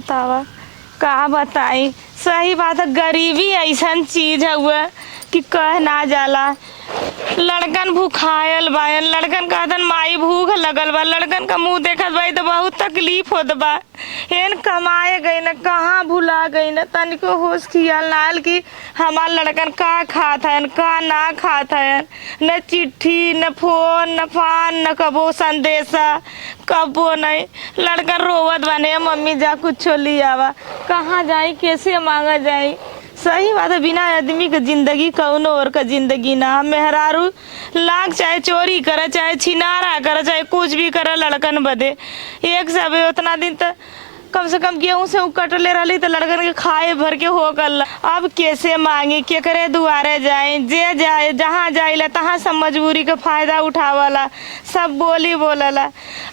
बतावा का बताई। सही बात है, गरीबी ऐसन चीज है कि कह ना जाला। लड़कन भूखायल बायन, लड़कन कहतन माई भूख लगल बा, लड़कन का मुंह देखत बाई तो बहुत तकलीफ होत बा। हेन कमाए गई न, कहाँ भुला गई न, तनिको होश खियाल नाल कि हमार लड़कन का खात है का ना खात है। न चिट्ठी न फोन न फान न कबो संदेशा, कबो नहीं। लड़कन रोवत बने मम्मी जा कुछ लियावा, कहाँ जाई कैसे मांगा जाई। सही बात है, बिना आदमी के जिंदगी कौनो और का जिंदगी ना। मेहरारू लाग चाहे चोरी करे चाहे छिनारा करे चाहे कुछ भी करे लड़कन बदे एक सब उतना दिन तक कम से कम गेहूं से कटले रही तो लड़कन के खाए भर के हो गल। अब कैसे मांगी के करे दुआरे जाए, जे जाए जहाँ जाइला तहाँ सब मजबूरी का फायदा उठावला, सब बोली बोलला।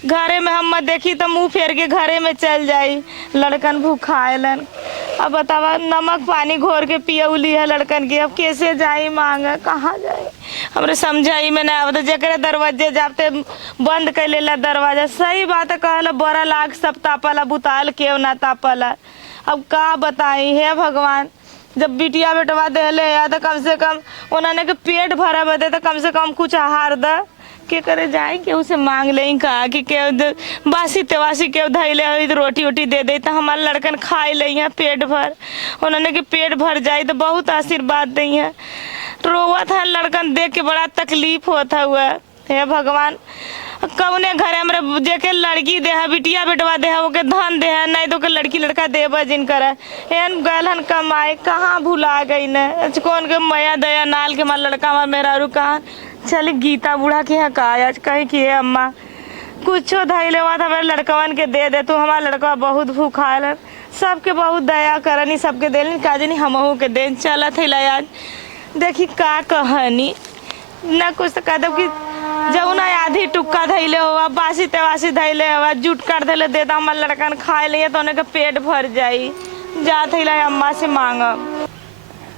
घरे में हम देखी तो मुंह फेर के घरे में चल जाई। लड़कन भूखाएलन, अब बतावा नमक पानी घोर के पियौली है लड़कन की। अब कैसे जाई मांगे, कहाँ जाई हमरे समझाई में ना। अब जकरे दरवाजे जाते बंद कर लेला दरवाजा। सही बात है, कहला बड़ा लाख सब तापला बुताल केव ना तापला। अब का बताई है भगवान, जब बिटिया बेटवा देले या तो कम से कम उन्होंने के पेट भरा बदे तो कम से कम कुछ आहार द के करे जाए के उसे मांग ले का कि के बासी तेवासी के धैले हुई तो रोटी वोटी दे दे तो हमारे लड़कन खाए ले हैं पेट भर। उन्होंने के पेट भर जाए तो बहुत आशीर्वाद दी है। रोवा था लड़कन देख के बड़ा तकलीफ होता हुआ है भगवान। कौने घरे हमरे जेके लड़की दे है बिटिया बेटवा दे है ओके धन दे है, नहीं तो के लड़की लड़का देबा जिनकर एन गलहन कमाए कहाँ भुला गई न। कौन के मया दया नाल के मार लड़का मार मेहरारू कहाँ चल गीता बूढ़ा के यहाँ कहा आज कहे कि अम्मा कुछो धैले हुआ था मेरे लड़कवन के दे तू। हमारा लड़का बहुत भूखाल, सबके बहुत दया करनी, सबके दे काजनी हमहू के दे चलत है आज। देखी का कहानी न कुछ तो कह दो कि जब ना आधी टुक्का धैले हुआ बासी तेवासी धैले हुआ जुट कर धैले देता हमारे लड़कन खाए लिए तो उन्हें पेट भर जाई। जात है अम्मा से मांगब।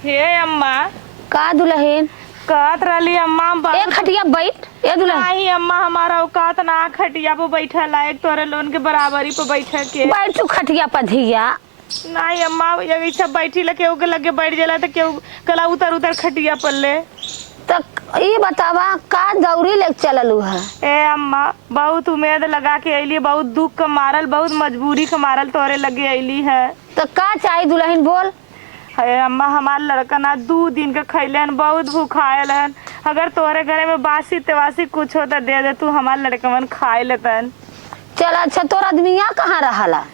हे अम्मा का दुल्हन कहत रही अम्मा एक खटिया बैठ ए दुल्हन नहीं अम्मा हमारा औकात ना खटिया पे बैठा लायक तोरे लोन के बराबरी पे बैठे के। बैठ तू खटिया पर धिया। नहीं अम्मा ये सब बैठी लगे केहू के लगे बैठ जाला तो केहू कला उतर उतर खटिया पर ले। तक ये बतावा का दौरी ले चललू है। ए अम्मा बहुत उम्मीद लगा के अली, बहुत दुख का मारल बहुत मजबूरी का मारल तोरे लगे अली है। तो का चाहिए दुल्हन बोल। है अम्मा हमार लड़का ना 2 दिन का खैलन बहुत भूखायल हन। अगर तोरे घरे में बासी तेवासी कुछ हो तो दे तू हमार लड़कवन खाए लेतन। चल अच्छा तोर आदमिया कहाँ रहला।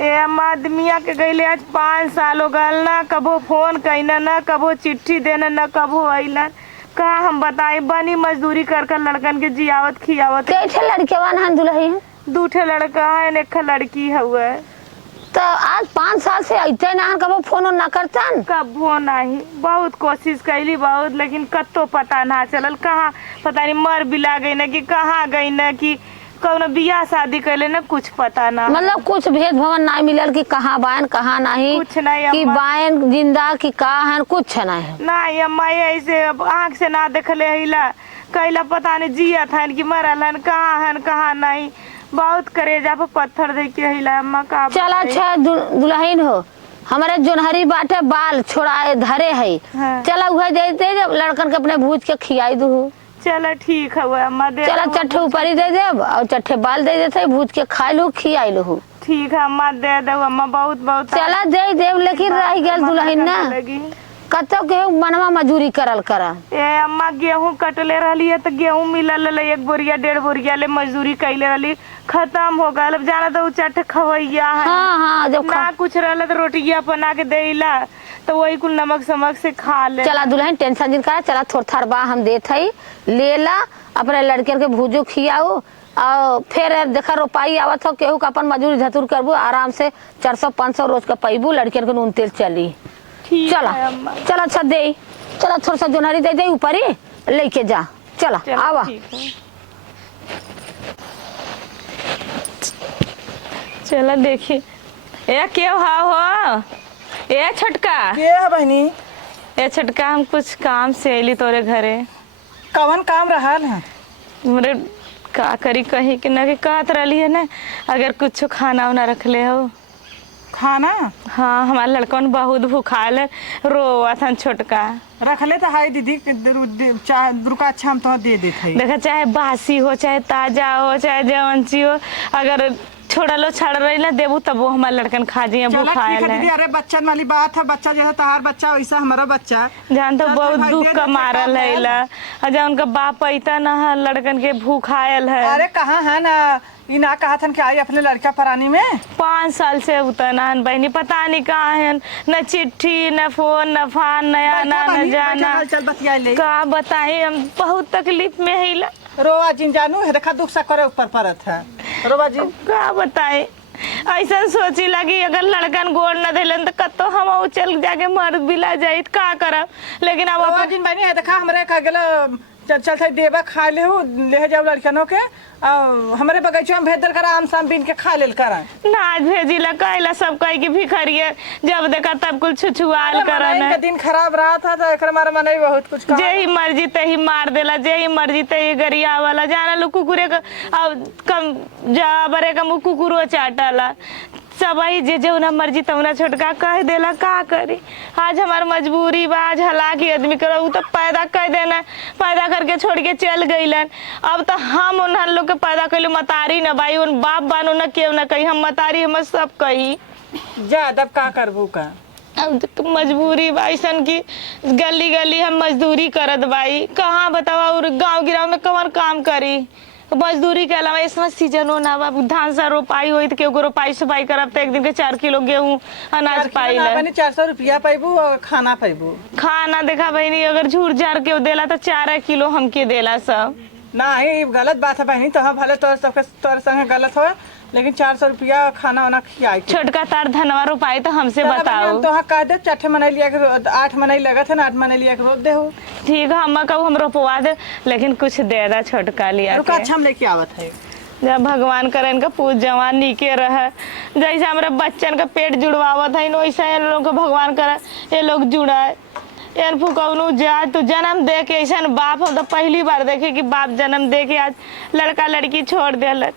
ए अम्मा आदमिया के गईले आज 5 साल हो गल, ना कबो फोन कईना न कबो चिट्ठी देना न कबो अइलन। कहा हम बताए बनी मजदूरी कर कर लड़कन के जियावत खियावत। कैसे लड़के वाला दुल्हन 2 ठे लड़का है एक लड़की हुआ। तो आज 5 साल से अते ना कबो फोन ना करतन। कबो नहीं, बहुत कोशिश कैली बहुत, लेकिन कतो पता ना चलल। कहाँ पता नहीं मर बिला गई न कि कहाँ गई न कि कौन बियाह शादी कैले न कुछ पता ना। मतलब कुछ भेद भवन ना मिलल कि कहाँ बायन कहाँ नहीं, कुछ नहीं कि अम्मा। बायन जिंदा कि कहाँ है कुछ नहीं। नहीं अम्मा ऐसे आँख से ना देखले हिला कैला पता नहीं जिया था कि मरल हन कहाँ है कहाँ नहीं। बहुत करेजा पे पत्थर दे के हिला अम्मा का। चल अच्छा दुल्हन हो हमारे जोनहरी बाटे बाल छोड़ाए धरे है। हाँ। चला वह दे दे लड़कन के अपने भूज के खियाई दू। चलो ठीक है अम्मा दे। चला चट्ठे ऊपर ही दे दे और चट्ठे बाल दे देते भूज के खा लू खियाई लू। ठीक है अम्मा दे दो अम्मा बहुत बहुत। चला दे देव लेकिन रह गया दुल्हन ना कतो के मनवा मजूरी करल करा। ए अम्मा गेहूं कटले रही है तो गेहूं मिलल 1 बोरिया 1.5 बोरिया ले मजदूरी कैले रही खत्म हो गल। अब जाना तो चट खवैया है। हाँ जब ना कुछ रहल तो रोटिया बना के देला तो वही कुल नमक समक से खा ले। चला दुल्हन टेंशन जिन करा चला थोड़ा थार बा हम देत है ले ला अपने लड़के के भूजो खियाओ और फिर देखा रोपाई आवत हो केहू का अपन मजूरी धतुर करबू आराम से 400-500 रोज का पैबू लड़के के नून तेल चली। चला चला अच्छा दे चला थोड़ा सा जोनारी दे दे ऊपर ही लेके जा। चला आवा चला देखी ए क्यों हो ए छोटका के है बहनी। ए छोटका हम कुछ काम से अली तोरे घरे। कवन काम रहा है। मेरे का करी कहीं कि ना कि कहत रही है ना अगर कुछ खाना उना रख ले हो। खाना हाँ हमारा लड़कन बहुत भूखाल है, रोवत हन छोटका। रख ले तो हाय दीदी रुका, अच्छा हम तो दे देते हैं। देखा चाहे बासी हो चाहे ताजा हो चाहे जवंची हो, अगर छोड़लो छाड़ रही ना देबू तब वो हमारे लड़कन खा जी चलो ठीक भूखायल है दीदी। है। अरे बच्चन वाली बात है, बच्चा जैसा तहार बच्चा वैसा हमारा बच्चा। जान तो चल बहुत भाई, दुख दे का दे, मारल है चल। ला। और जब उनका बाप पैता ना है लड़कन के भूखायल है। अरे कहाँ है ना, ये ना कहा था कि आई अपने लड़का परानी में 5 साल से उतना है बहनी, पता नहीं कहाँ है, न चिट्ठी न फोन न फान न आना न जाना। चल बतिया ले। का बताई हम बहुत तकलीफ में है ला। रोआ जिन जानू है, देखा दुख सा करे ऊपर परत है रोआ जी। का बताई ऐसा सोची लगी अगर लड़कन गोड़ न दिलन तो कतो हम चल जाके मर बिला जाइत का करब। लेकिन अब रोआ जिन बनी है, देखा हमरे कह गेलो चल थे देवा खा ले ले जाओ लड़कनों के, और हमारे बगीचों में भेज दल कर आम शाम बीन के खा लेल कर नाच भेजिला कहला सब कह के भिखरिए जब देखा तब कुल छुछुआल करन है। दिन खराब रहा था तो एक मारे मन बहुत कुछ कहा। जे ही मर्जी ते ही मार देला, जे ही मर्जी ते ही गरिया वाला जाना लो कुकुरे का अब कम जा बरे का मुँह कुकुरो चाटला सब ही जे जौना मर्जी तौना छोटका कह देला का करी। आज हमार मजबूरी बा, आज हलाकी आदमी करो उ तो पैदा कर देना, पैदा करके छोड़ के चल गईलन। अब तो हम उन्हन लोग के पैदा कैलू मतारी न बाई उन बाप बानो न केव न कही, हम मतारी हम सब कही जा दब का करबू का। अब तो मजबूरी बाई सन की गली गली हम मजदूरी करत बाई, कहाँ बतावा और गाँव गिराव में कौन काम करी। मजदूरी के अलावा इसमें सीजन हो ना बाबू धान सा रोपाई हुई तो केगो रोपाई सुपाई करब तो एक दिन के 4 किलो गेहूं अनाज पाई ले 400 रुपया पैबू और खाना पैबू। खाना देखा बहनी अगर झूठ झाड़ के देला तो 4 किलो हमके देला सब। ना ये गलत बात है बहनी, तो हाँ भले तोर संग गलत हो, लेकिन 400 रुपया खाना वाना खियाई छोटका तार धनवा रोपाई तो हमसे बताओ। तो हाँ कह दे 8 मनाई लिया 8 मनाई लगा था ना, 8 मनाई लिया रोप दे हो। ठीक है हम कहूँ हम रोपवा दे, लेकिन कुछ दे दा छोटका लिया रुका अच्छा हम लेके आवत है। जब भगवान करे इनका पूज जवान नीके रहे, जैसे हमारे बच्चन का पेट जुड़वावत है वैसे इन लोग को भगवान करे ये लोग जुड़ाए। यार फुकौनू जा तू जन्म दे के ऐसा बाप हम तो पहली बार देखे कि बाप जन्म दे के आज लड़का लड़की छोड़ दे,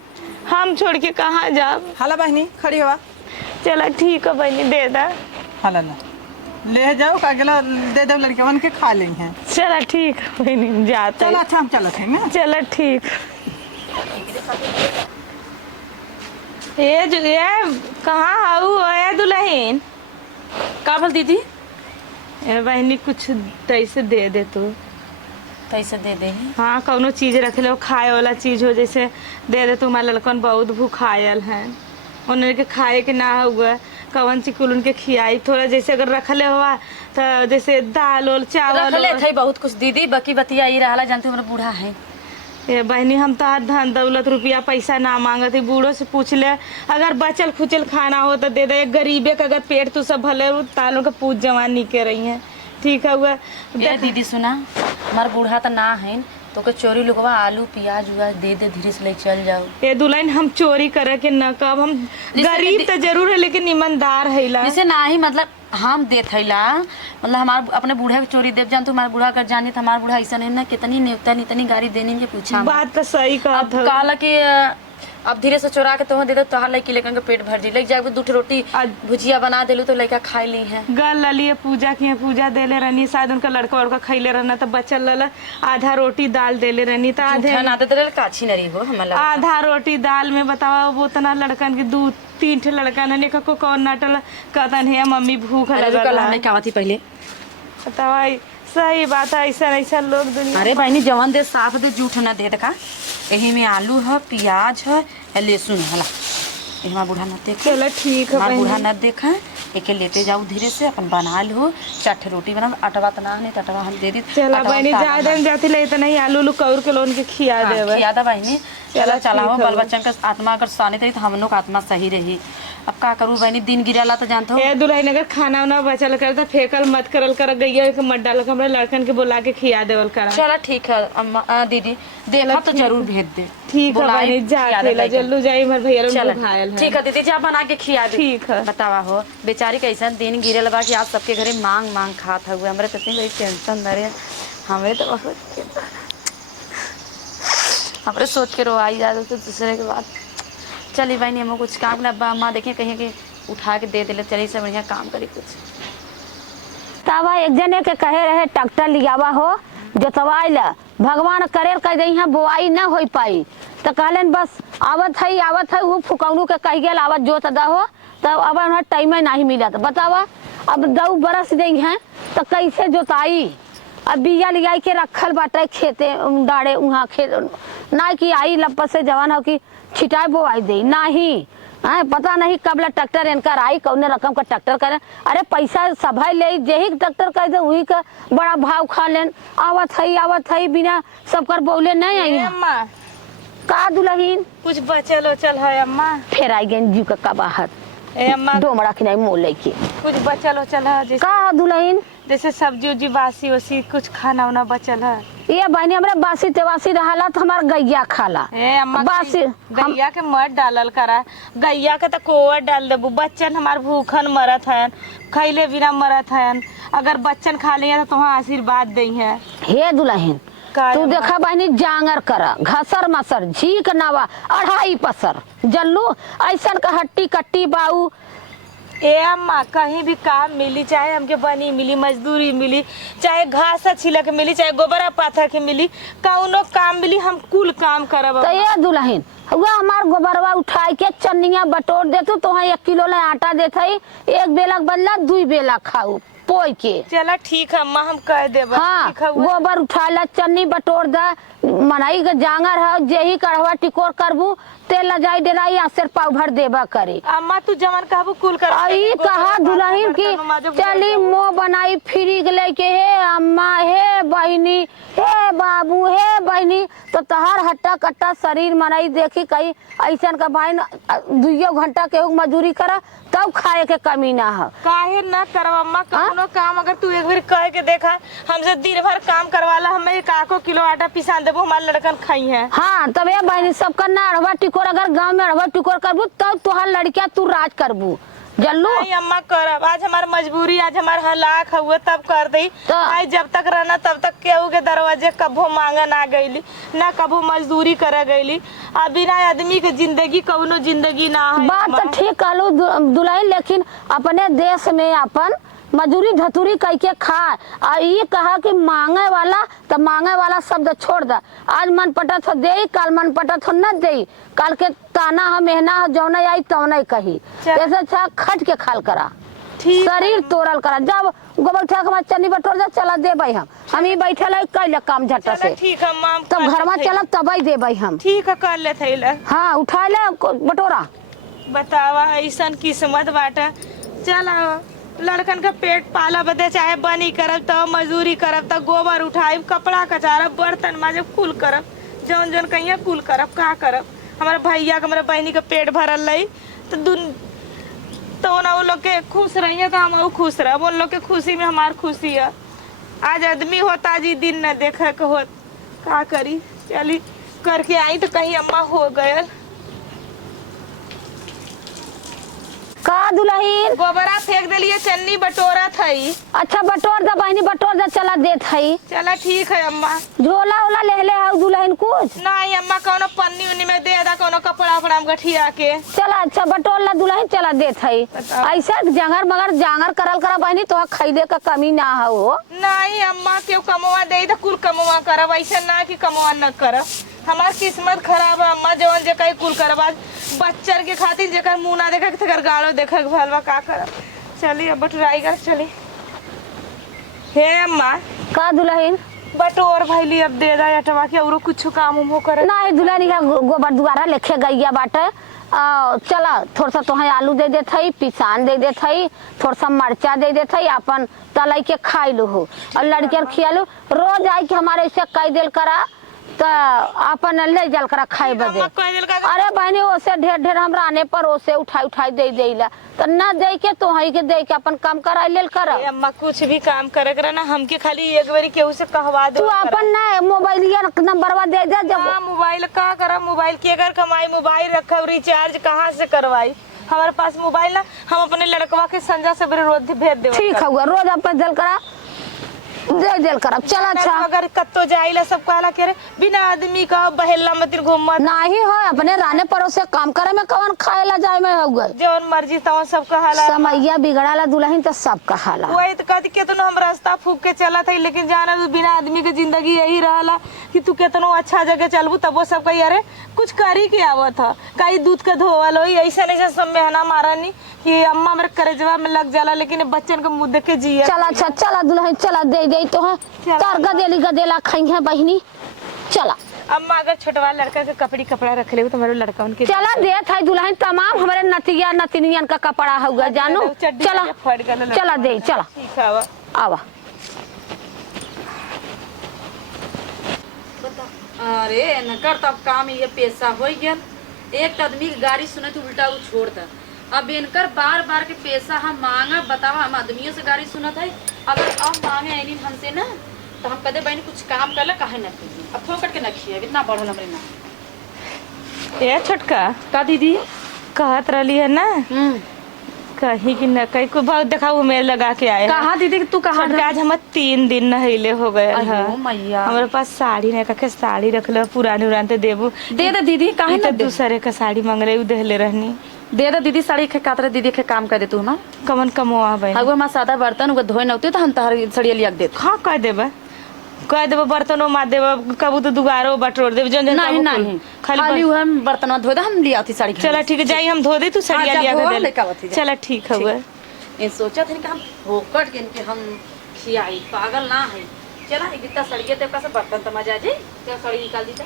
हम छोड़ के कहाँ जाब। हाला बहनी खड़ी हुआ। चला ठीक है बहनी दे दा। हाला ना ले जाओ का गेला दे दो लड़के के खा लेंगे हैं। चला ठीक है बहनी जाते। चलो अच्छा हम चलत हैं। चला ठीक। ये कहाँ आऊ है दुल्हन? का बोल दीदी? बहनी कुछ तैसे दे दे तू। कैसे दे दे? हाँ कौनो चीज रख लो खाए वाला चीज हो जैसे दे दे। तुम्हारा लड़कन बहुत भूखायल है, उन्हें के खाए के ना हुआ कौन सी कुल उनके खियाई थोड़ा जैसे अगर रखले हुआ तो जैसे दाल और चावल रखले थे बहुत कुछ दीदी, बाकी बतिया ही रहा जानते हमारा बूढ़ा है। ये बहनी हम तो धन दौलत रुपया पैसा ना मांगत, बूढ़ों से पूछ ले अगर बचल खुचल खाना हो तो दे दे। गरीबे का अगर पेट तू सब भले तालों का पूछ जवान नीके रही है। ठीक है हुआ दीदी सुना, हमारा बूढ़ा तो ना है तो के चोरी लोगवा आलू प्याज उयाज दे दे, धीरे से ले चल जाओ। ये दुल्हन हम चोरी करे के न कब, हम गरीब तो जरूर है लेकिन ईमानदार है ला। जैसे ना ही मतलब हम देत है ला, मतलब हमारे अपने बूढ़ा के चोरी देव जान तो हमारा बूढ़ा कर जानी तो हमारा बूढ़ा ऐसा नहीं ना कितनी नेवता इतनी गाड़ी देने के पूछा। बात तो सही अब कहला कि अब धीरे से चोरा के तो दे दे तोहार लड़की लेकर के पेट भर जी लग जाए 2 रोटी भुजिया बना देलू तो लड़का खा ली है। गल लिए पूजा की पूजा देले रहनी, शायद उनका लड़का वड़का खैले रहना तो बचल लला आधा रोटी दाल देले रहनी तो आधे ना दे दे काछी नरी हो हमारा आधा रोटी दाल में बतावा वो उतना लड़कन के 2-3 ठे लड़कन ने को कौन नटल कहतन है मम्मी भूख लगल है। क्या थी पहले बतावा सही बात है, ऐसा ऐसा लोग दुनिया। अरे बहनी जवान दे साफ दे जूठ ना दे देखा, यही में आलू है प्याज है लहसुन हला हमारा बूढ़ा न देखा। चलो ठीक है हमारा बूढ़ा न देखा एक लेते जाओ धीरे से अपन बना लो 4 रोटी बना अटवा तो ना नहीं तो अटवा हम दे दी। चला बहनी ज्यादा जाती ले तो नहीं आलू कौर के लोन के खिया देवे। खिया दा बहनी चला चला हो बाल बच्चन का आत्मा अगर सानी तरी तो हम लोग आत्मा सही रही। अब का करूँ बहनी दिन गिराला तो जानते हो। ए दुल्हन अगर खाना उना बचल कर तो फेकल मत करल कर गइया के मत डाल हमरा लड़कन के बुला के खिया देवल करा। चला ठीक है अम्मा दीदी देखा तो जरूर भेज दे। ठीक है बहनी जा खेला जल्लू जाई हमर भैया लोग खायल है। ठीक है दीदी जा बना के खिया दे। ठीक है बतावा हो बेचारी कैसा दिन गिरल बा कि आज सबके घरे मांग मांग खात हुए हमरे तो इतनी बड़ी टेंशन धरे हमरे तो बहुत हमरे सोच के रोआई जा तो दूसरे के बाद चली बहनी हम कुछ काम ना बा अम्मा देखिए कहीं कि उठा के दे दिले चली से बढ़िया काम करी कुछ। तब एक जने के कहे रहे ट्रैक्टर लियावा हो जोतवाई ला भगवान करे कह दई है बोआई ना हो पाई तो कहलन बस आवत है वो फुकौनू के कह गेल आवत जोत दा हो तब अब वहाँ टाइम नहीं मिला तो बतावा अब 2 बरस गई हैं तो कैसे जोताई। अब बिया लिया के रखल बाटे खेते डाड़े वहाँ खेत ना कि आई लपस से जवान हो कि छिटाई बोआई दे नहीं है पता नहीं कब ला ट्रैक्टर इनकर आई कौन रकम का ट्रैक्टर करे। अरे पैसा सभा ले जेही ट्रैक्टर कह दे वही का बड़ा भाव खा लेन आवत है बिना सबकर बोले नहीं आई है। अम्मा का दुल्हन कुछ बचल उचल है अम्मा? फिर आई गई जीव का बाहर ए अम्मा डोमड़ा की नहीं मोल लेके कुछ बचल उचल है जैसे का दुल्हन जैसे सब्जी उब्जी बासी वसी कुछ खाना वाना बचल है? ये बहनी हमरा बासी तेवासी रहला तो हमार गैया खाला ए अम्मा बासी गैया के मत डालल करा गैया के तो कोवर डाल देबू बच्चन हमार भूखन मरत है खैले बिना मरत है अगर बच्चन खा लिया तो तुम्हारा आशीर्वाद दई है। हे दुल्हन तू देखा बहनी जांगर करा घसर मसर झीक नवा 2.5 पसर जल्लू ऐसन का हट्टी कट्टी बाऊ। ए अम्मा कहीं भी काम मिली चाहे हमके बनी मिली मजदूरी मिली चाहे घास छिलक मिली चाहे गोबरा पाथा के मिली कौनो काम मिली हम कुल काम करब। तो ये दुल्हन हुआ हमार गोबरवा उठाई के चन्निया बटोर देतू तो 1 किलो ले आटा देत है 1 बेला के बदला 2 बेला खाऊ पोई के। चला ठीक है अम्मा हम कह देब। हाँ गोबर उठा ला चन्नी बटोर दा मनाई के जांगर है जेही कढ़वा टिकोर करबू तेल लजाई डेराई आ सिर पाव भर देबा करे। अम्मा तू जवन कहबू कुल कर आई कहा दुल्हन की चली मुंह बनाई फ्री ले के हे अम्मा हे बहनी हे बाबू हे बहनी तो तहार हट्टा कट्टा शरीर मनाई देखी कहीं ऐसन का भाई 2 घंटा के मजदूरी करा तब खाए के कमी ना है। काहे ना करब अम्मा कौनो काम अगर तू एक बार कह के देखा हमसे दिन भर काम करवाला हमें 1 किलो आटा पिसा देबो हमारे लड़कन खाई है। हाँ तब ये बहनी सबका ना अड़वा टिकोर अगर गांव में अड़वा टिकोर करबू तब तुहार लड़किया तू राज करबू जल्लू। नहीं अम्मा करब आज हमार मजबूरी आज हमार हलाक हुए तब कर दई तो आज जब तक रहना तब तक केहू के दरवाजे कभो मांगा ना गईली ना कभो मजदूरी करे गईली अब बिना आदमी के जिंदगी कौनो जिंदगी ना है। बात तो ठीक कहलू दुल्हन लेकिन अपने देश में अपन मजूरी धतूरी कह के खा और ये कहा कि मांगे वाला तो मांगे वाला शब्द छोड़ दा आज मन पटत हो दे काल मन पटत हो न दे काल के ताना हो मेहना हो जौन आई तौन कही ऐसे अच्छा खट के खाल करा शरीर तोड़ल करा जब गोबर उठा के चन्नी बटोर जा चला दे भाई हम ही बैठल है कैले काम झट से ठीक है माम तब घर में चलब तब दे भाई हम ठीक है कर ले थैला। हाँ उठा ले बटोरा बतावा ऐसन किस्मत बाटा चला लड़कन का पेट पाला बदे चाहे बनी करब तब मजदूरी करब तब गोबर उठाई कपड़ा कचारब बर्तन माजब कुल करब जौन जौन कहिया कुल करब का करब हमारे भैया के हमारे बहनी के पेट भरल रही तो वो लोग के खुश रहिए तो हम खुश रह उन लोग के खुशी में हमार खुशी है। आज आदमी होता जी दिन न देखे के हो का करी चली करके आई तो कहीं अम्मा हो गए का दुल्हन गोबरा फेंक दिलिए चन्नी बटोरा थई। अच्छा बटोर दा बहनी बटोर दा चला देत हई। चला ठीक है अम्मा। झोला ओला ले हाउ दुल्हन कुछ नहीं अम्मा कोनो पन्नी उन्नी में दे दा कोनो कपड़ा उपड़ा में गठिया के चला अच्छा बटोर ला दुल्हन चला देत हई। ऐसा जंगर मगर जांगर करल करा बहनी तो खैले का कमी ना हो। नहीं अम्मा क्यों कमवा दे तो कुल कमवा करब ऐसा ना कि कमवा न करब हमार किस्मत खराब है अम्मा जवन जे कई कुल करब आज बच्चर के खातिर जेकर मुंह ना देखे तेकर गाड़ो देखे के भलवा का करब। चली अब बटुराई कर चली। हे अम्मा का दुल्हन बटोर भैली अब दे दा अटवा के औरो कुछ काम उम हो करे नहीं दुल्हन का गोबर दुआरा लेके गईया बाटे चला थोड़ा सा तोहे आलू दे देत हई पिसान दे देत हई थोड़ा सा मरचा दे देत हई अपन तलाई के खाई लो हो और लड़के खियालू रोज आई के हमारे ऐसे कई दिल करा तो अपन ले जल करा खाए बदे। अरे बहनी ओसे ढेर ढेर हमरा आने पर ओसे उठाई दे देला तो न दे के तो हई के दे के अपन काम करा लेल कर। अम्मा कुछ भी काम करे करा ना हमके खाली एक बारी केहू से कहवा दे तू अपन ना मोबाइलिया नंबरवा दे दे जब मोबाइल का करा मोबाइल की अगर कमाई मोबाइल रखब रिचार्ज कहाँ से करवाई हमारे पास मोबाइल ना हम अपने लड़कवा के संजा से रोज भेज दे। ठीक है रोज अपन जल करा दे देल करब चल अच्छा। अगर कत्तो जाइला सब कहला के रे बिना आदमी का बहेला मत घूमत नाही हो अपने राने परोसे काम करे में कौन खाएला जाए में हो गए। जौन मर्जी तवन सब कहला समैया बिगड़ाला दुल्हन तो सब कहाला। वही तो कहती केतनो हम रास्ता फूक के चला था लेकिन जाना तू बिना आदमी के जिंदगी यही रहला कि तू केतनो अच्छा जगह चलबू तब वो सब कही अरे कुछ करी के आवत ह कई दूध के धोवल हो ऐसा ऐसा सब मेहना मारनी कि अम्मा मेरे करेजवा में लग जाला लेकिन बच्चन के मुंह देख के जिया। चला अच्छा चला दुल्हन चला दे दे तो है तार गदेली गदेला खाई है बहिनी चला। अम्मा अगर छोटवा लड़का के कपड़ा रख ले तो मेरे लड़का उनके चला दे था दुल्हन तमाम हमारे नतिया नतिनियन का कपड़ा होगा जानू चला चला दे चला ठीक है आवा। अरे नकर तब काम ये पैसा हो गया एक आदमी की गाड़ी सुने तो उल्टा वो छोड़ दा। अब इनकर बार बार के पैसा हम मांगा बतावा हम आदमियों से गाड़ी सुनत है अगर अब मांगे यानी हमसे ना तो हम कदे बहनी कुछ काम कर ले काहे न कीजिए अब फोकट के नखिए इतना बढ़ल हमरे ना। ये छोटका का दीदी कहत रही है ना कहीं कि न कहीं को बहुत दिखाऊ में लगा के आए कहा दीदी तू कहा आज हम 3 दिन नहले हो गए अयो मैया हमारे पास साड़ी नहीं कखे साड़ी रख लो पुरानी उरान देबू दे दे दीदी काहे तो न दूसरे का साड़ी मांगले उ देहले रहनी दे दे दीदी साड़ी के कातरे दीदी के काम कर दे तू ना कमन कमवा भाई हगो मा सादा बर्तन उग धोए नौते तो हम तहर सड़िया लिया दे हाँ कह देबा बर्तनों मार देबा कबू तो दुगारो बटोर देब जन जन नहीं नहीं खाली हम बर्तन धो दे हम लिया थी साड़ी चला ठीक है जाई हम धो दे तू सड़िया जा, लिया धो, के लेके आवत दे ही जा। चला ठीक है हुआ ये सोचा था कि हम फोकट के इनके हम खियाई पागल ना है चला एक इतना सड़िए ते से बर्तन तो मजा जे क्या सड़ी निकाल दी था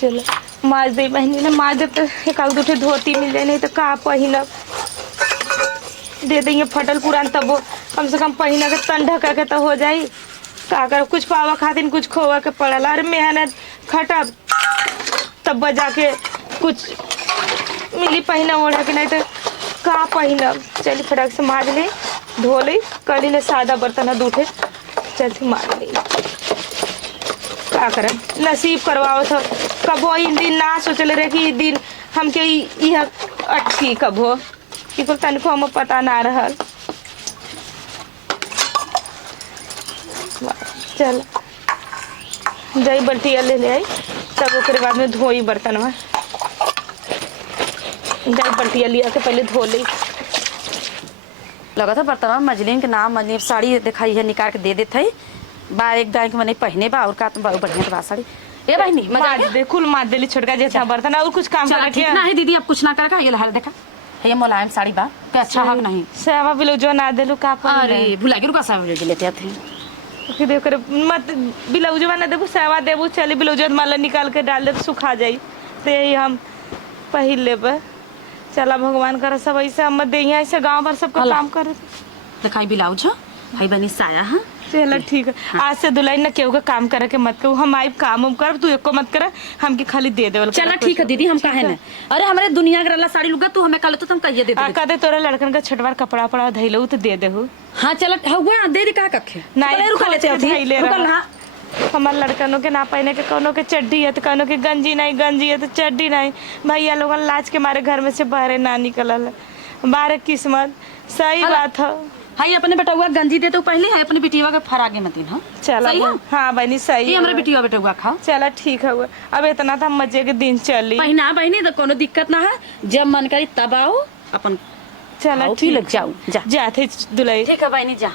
चलो माज दे बहनी ने माज दे तो एक आध उठे धोती मिल जाए नहीं तो का पहिनब दे देंगे फटल पुरान तब वो कम से कम पहिना के तन ढका के तो हो जाई का कर कुछ पावा खातिर कुछ खोवा के पड़ला अरे मेहनत खटब तब बजा के कुछ मिली पहिना ओढ़ा के नहीं तो का पहिनब चली फटक से माज ले धो ले कली ले सादा बर्तन है दूठे चलती माज ले का कर नसीब करवाओ था कबो इन दिन ना सोचले रहे कि दिन हमके यह अटकी कबो कि तनिको हम पता ना रहल चल जाई बल्टिया ले आई तब ओकरे बाद में धोई बर्तन में जाई बल्टिया लिया के पहले धो ली लगा था बर्तन मजलिन के नाम मजलिन साड़ी दिखाई है निकाल के दे देते है बा एक दाई के मने पहने बा और का बढ़िया बा साड़ी ए बहनी मजा दे कुल मार देली छोटका जैसा बर्तन और कुछ काम चला कर ठीक ना है दीदी अब कुछ ना कर ये लहर देखा ये मुलायम साड़ी बा क्या अच्छा हक नहीं सेवा बिलो जो ना देलू का अरे भुला के रुका साहब लेते थे फिर देख कर मत ब्लाउजवा ना देबू सेवा देबू चली ब्लाउज माला निकाल के डाल दे तो सुखा जाई तो यही हम पहिल लेब चला भगवान कर सब ऐसे हम दे ऐसे गांव भर सबका काम करे दिखाई ब्लाउज भाई बनी साया है चलो ठीक है आज से दुल्हन ना केहू का काम करे के मत कहू हम आई काम उम कर तू एको मत कर हमके खाली दे देवल चला ठीक है दीदी हम काहे ना अरे हमारे दुनिया के रला साड़ी लुगा तू हमें कल तो तुम कहिए दे दे कदे तोरा लड़कन का छटवार कपड़ा पड़ा धैलू तो दे देहू हां चला हुआ दे दे का कखे नहीं रुका लेते धैले रुका ना हमार लड़कनों के ना पहने के कोनो के चड्डी है तो कोनो के गंजी नहीं गंजी है तो चड्डी नहीं भैया लोगन लाज के मारे घर में से बाहर ना निकलल बारे किस्मत सही बात है हाय अपने बेटा हुआ गंजी दे तो पहले है अपनी बिटिया के फरागे मत हां चला हाँ बहनी सही ये हमारे बिटिया बेटा हुआ खाओ चला ठीक है हुआ अब इतना था मजे के दिन चली पहिना बहनी तो कोनो दिक्कत ना है जब मन करी तब आओ अपन चला ठीक लग जाओ जा जाते दुल्हन ठीक है बहनी जा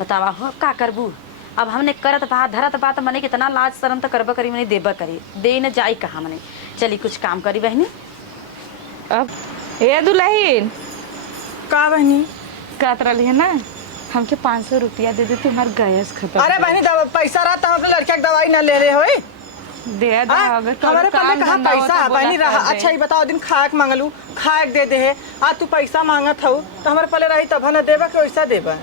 बतावा हो का करबू अब हमने करत बात धरत बात मने कितना लाज शर्म तो करबा करी मने देबा करी दे न जाई कहा मने चली कुछ काम करी बहनी अब ए दुल्हन का बहनी कहत रही है ना हमके 500 रुपया दे दे तुम्हार गैस खत्म अरे बहनी पैसा रहा तो हम अपने लड़किया की दवाई ना ले रहे हो दे दे अगर हमारे पहले कहा पैसा बहनी रहा अच्छा ही बताओ दिन खाए के मांगलू खाए के दे दे है आज तू पैसा मांगत हो तो हमारे पहले रही तब ना देबा कि वैसा देबा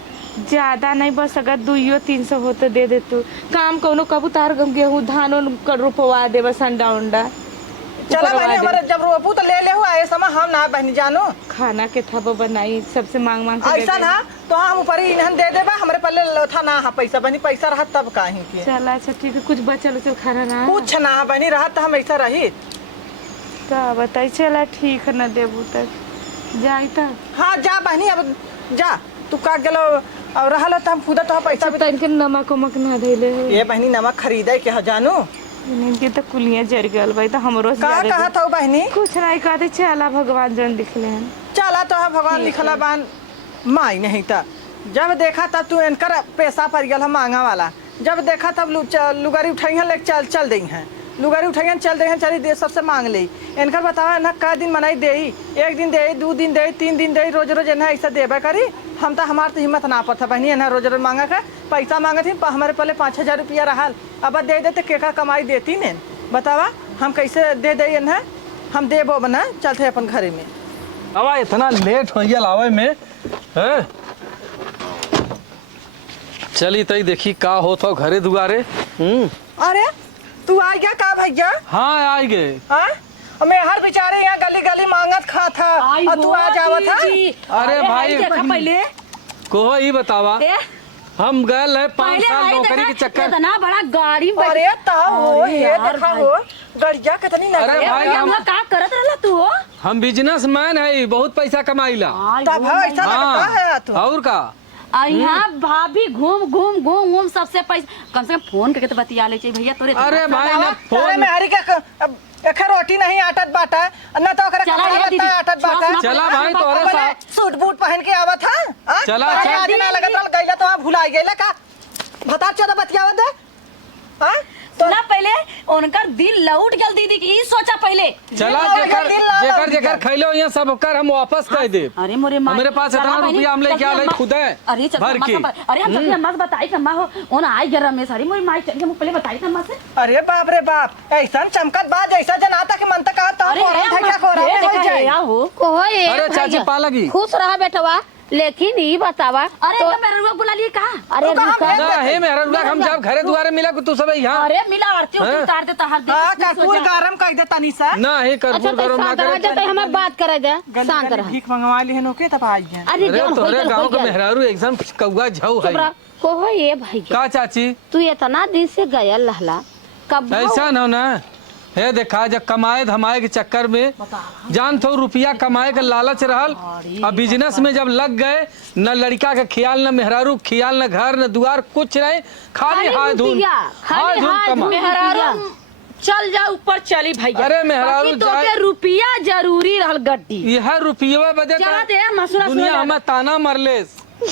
ज्यादा नहीं बस अगर 200-300 हो तो दे दे तू काम कोनो कबू तार गेहूँ धान कर रोपवा देबा संडा उंडा चला बहनी हमारे जब रोपू तो ले ले हो आए समय हम ना बहनी जानो खाना के था वो बनाई सबसे मांग मांग के ऐसा ना तो हम ऊपर ही इन्हन दे देबा हमारे पहले था ना पैसा बहनी पैसा रहा तब काहे के चला अच्छा ठीक है कुछ बचल उचल खाना ना कुछ ना बहनी रहा तो हम ऐसा रही का बताई चला ठीक है ना देबू तक जाई तक हाँ जा बहनी अब जा तू का गेलो और रहल त हम खुद तो पैसा भी तन के नमक उमक ना धइले है ये बहनी नमक खरीदे के ह जानू इनके तो कुलियां जर गल भाई तो हमरो से का ज्यादा कहा था बहनी कुछ नहीं कहते चला भगवान जन दिखले हैं चला तो भगवान लिखला बान माई नहीं था जब देखा तब तू इनकर पैसा पड़ गया मांगा वाला जब देखा तब लुगारी उठाई ले चल दी हैं लुगारी उठाई चल दी हैं चली दे सबसे मांग ली इनकर बतावा ना का दिन मनाई दे एक दिन दे 2 दिन दे 3 दिन दे रोज रोज ना ऐसा देबे करी हम तो हमार तो हिम्मत ना पड़ता बहनी ना रोज रोज मांगा के पैसा मांगे थी हमारे पहले 5,000 रुपया रहल अब दे देते केका कमाई देती ने बतावा हम कैसे दे दे ना हम देबो बना चलते अपन घरे में अब इतना लेट हो गया आवे में हैं चली तई देखी का होत हो घरे दुआरे अरे तू आ गया का भैया हाँ आई गए हाँ मैं हर बेचारे यहाँ गली गली मांगत खा था और तू आ जावत था अरे भाई पहले कोहो ही बतावा हम गए है 5 साल नौकरी के चक्कर इतना बड़ा गाड़ी अरे हो ये देखा हो गड़िया कितनी लगी अरे भाई हम का करत रहला तू हो हम बिजनेसमैन है बहुत पैसा कमाईला तब ऐसा लगता है तू और का यहाँ भाभी घूम घूम घूम घूम सबसे पैसा कम से कम फोन करके तो बतिया ले चाहिए भैया तोरे अरे भाई ना अरे फोन मेहरी के एक रोटी नहीं आटत बाटा न तो ओकरा चला कपड़ा ये दीदी, लत्ता आटत बाटा चला भाई तोरे साथ सूट बूट पहन के आवत था चला, अरे चल। आज ना लगत रहल गइला तो भुला गइला का बता चला बतियावत दे हां सुना पहले उनका दिल लौट गल दीदी की ई सोचा पहले चला जेकर खैलो यहाँ सब कर हम वापस कर दे अरे मोरे माँ मेरे पास इतना रुपया हम लेके आ खुद है अरे भर के अरे हम जब अम्मा से बताई कि अम्मा हो ओन आई गर रमेश अरे मोरी माई चल के मुझे पहले बताई था अम्मा से अरे बाप रे बाप ऐसा चमकत बाज ऐसा जनाता कि मन तक आता अरे क्या हो रहा है हो कोहो ये अरे चाची भैया, पा लगी खुश रहा बेटवा लेकिन ये बतावा अरे तो, तो मेरे रुआ बुला लिए का अरे रुका ना हे मेरा रुला हम जब घरे दुआरे मिला तू सब यहाँ अरे मिला आरती उतार देता हर हां दिन कर्पूर गरम कर दे तनी सा ना हे अच्छा कर्पूर तो गरम ना शांत रह करे जा तो हमें बात करे दे शांत रह भीख मंगवा ली है नोके तब आई है अरे अरे जब तोरे होई गांव गल, के मेहरारू एकदम कौआ झौ चुप है रह। कोहो ये भैया का चाची तू इतना दिन से गया लहला कब ऐसा न हो ना हे देखा जब कमाए धमाए के चक्कर में जान तो रुपया कमाए के लालच रहल अब बिजनेस में जब लग गए न लड़का के ख्याल न मेहरारू ख्याल न घर न दुआर कुछ नहीं खाली हाथ धुन रुपया, खाली हाथ कमा मेहरारू चल जा ऊपर चली भैया अरे मेहरारू बाकी तोके रुपया जरूरी रहल गड्डी यह रुपये बदे चला दे मसुरा दुनिया हमें ताना मरले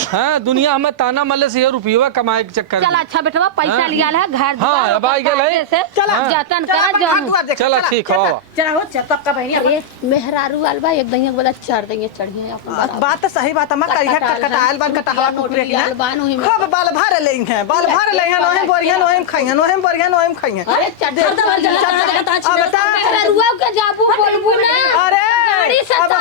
हाँ दुनिया हमें ताना मरले से ये रुपये कमाए के चक्कर चल में अच्छा बेटवा पैसा हाँ। लिया है घर हाँ, अब आई गेल है। चला जतन करा जौन चला ठीक हो चला हो चल तब का बहनी अरे मेहरारू वाल बा एक दहिया बोला चढ़ देंगे चढ़िए अपन बराबर। बात तो सही बात है करिया कटायल बन कटावा कुकुरे की लाल बान ओही में। खूब बाल भर ले हैं बाल भर ले हैं नोहे बोरिया नोहे खाइए नोहे बोरिया नोहे खाइए अरे अब बता मेहरारुआ के जाबू बोलबू ना अरे गाड़ी से अब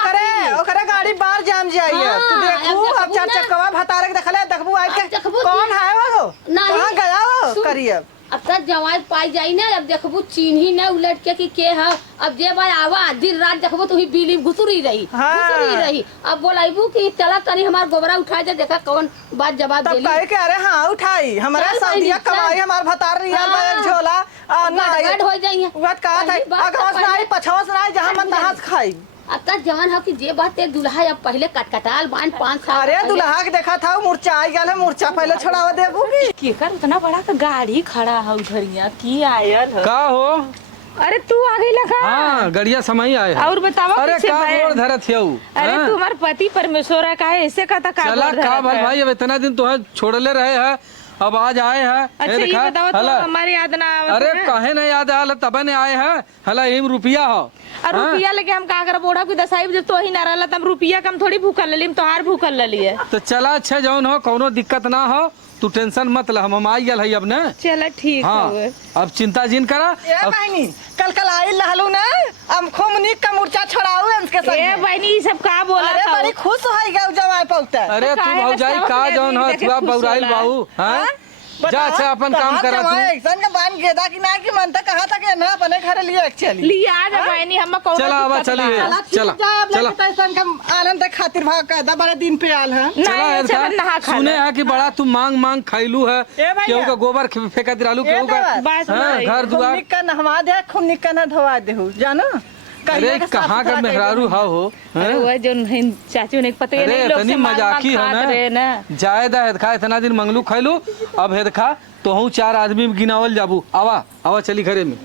ओकरे गाड़ी बाहर जाम जाइए हाँ, तू देखू अब अब चार देखबू ना। चक्कवा भतारे के देखले देखबू आज के देखबू कौन है वो नहीं। कहां गया वो सुन। करिए अब तक जवाई पाई जाई ना अब देखबू चिन्ही ना उलट के है अब जे भाई आवा दिन रात देखबू तू ही बिली घुसुरी रही हाँ। घुसुरी रही अब बोलाइबू कि चला तनी हमार गोबरा उठा दे देखा कौन बात जवाब तब देली कहे के अरे हाँ उठाई हमारा चल सौदिया बहनी, चल। कमाई हमार भतार रिया हाँ। एक झोला ना गड़बड़ हो जाइए वत कहा था पहली बात तो अगवास ना आई पछवास ना आई जहां मन तहां से खाई अब तक जवान हो कि जे बात ते दुल्हा अब पहले कटकटाल बांध 5 साल अरे पहले। दुल्हा के देखा था मूर्छा आई गया है मूर्छा पहले छुड़ावा देबू की केकर उतना बड़ा का गाड़ी खड़ा है उधरिया की आयल है का हो अरे तू आ गई लगा हाँ गड़िया समय आए हैं। और बतावा अरे कैसे का भाई? गोड़ धरत है अरे तू हमार पति परमेश्वर है काहे ऐसे कहता का चला गोड़ का धरत भल है? भाई अब इतना दिन तो है छोड़ले रहे हैं अब आज आए हैं अच्छा ये बताओ तो हमारी याद ना आवत अरे है? काहे नहीं याद आल तब ने आए हैं हला एम रुपया हो और रुपया लेके हम का कर बोड़ा की दसाई जब तो ही ना रहला तब रुपया कम थोड़ी भूखल लेली तोहार भूखल लेलिए तो चला अच्छा जौन हो कोनो दिक्कत ना हो तू टेंशन मत ले हम आई गल है अब ने चल ठीक हाँ है अब चिंता जिन करा ए अब बहनी कल आई लहलू ना हम खूब निक का मूर्छा छुड़ाऊ इनके ए संग बहनी ये सब का बोला अरे था बड़ी खुश होई गए जवाई पौता अरे तू काहे भौजाई बस का सब जौन हो देखे तू खुश बौराइल होला। बाबू हाँ जा अच्छा अपन काम करा तू ऐसन का बान गेदा की ना कि मन तक कहा था कि ना अपने घर लिए एक्चुअली लिया जा बहनी हम कौन चला अब चलिए चला चला ऐसन का आनंद खातिर भाग का बड़े दिन पे आल है चला नहीं अच्छा ऐसा नहा खा सुने है कि बड़ा तू मांग मांग खाइलू है ए भैया। केहू का गोबर फेंका दिलालू केहू का बस हाँ, भाई। घर खूब दुआर निक का नहवा दे खूब निक का ना धोवा दे जानो अरे कहाँ का मेहरारू हो अरे वो जो नहीं चाची ने पता अरे नहीं लोग इतनी से मांग मजाकी मांग है खात रहे ना ना। जायदा हेद खा इतना दिन मंगलू खैलू अब हेद खा तो हूँ 4 आदमी गिनावल जाबू आवा आवा चली घरे में